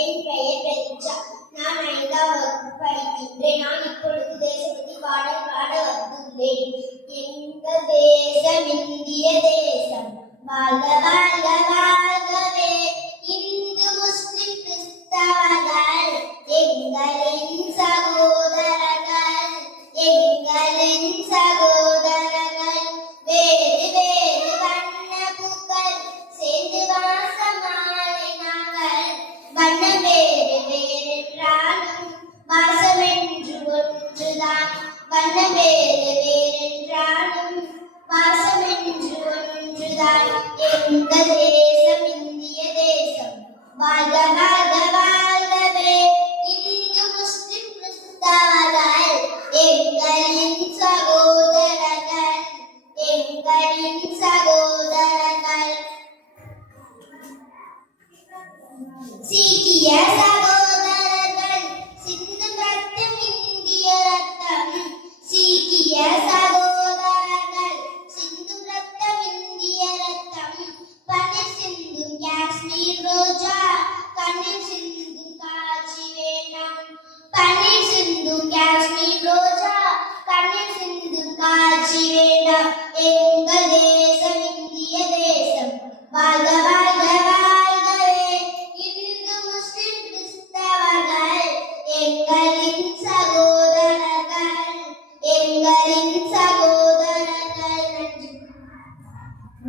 என் பெயர் பிரதீஷா. நான் 5ஆம் வகுப்பு படிக்கின்றேன். நான் இப்பொழுது தேசபக்தி பாடல் பாட வந்துள்ளேன். எங்கள் தேசம் இந்திய தேசம், வாழ்க வாழ்க வாழ்கவே. இந்து முஸ்லிம் கிறிஸ்தவர்கள் எங்களின் சகோதரர்கள், எங்களின் சகோதரர்கள். வேறு வேறு வண்ண பூக்கள் சேர்ந்து வாசமாலை நாங்கள். வண்ணம் வேறு வேறென்றாலும் வாசமென்று ஒன்றுதான். வண்ணம் வேறு வேறென்றாலும் வாசமென்று ஒன்றுதான். எங்கள் தேசம் இந்திய தேசம், வாழ்க வாழ்க வாழ்கவே. இந்து முஸ்லிம் கிறிஸ்தவர்கள் எங்களின் சகோதரர்கள், எங்களின் சகோதரர்கள். சீக்கிய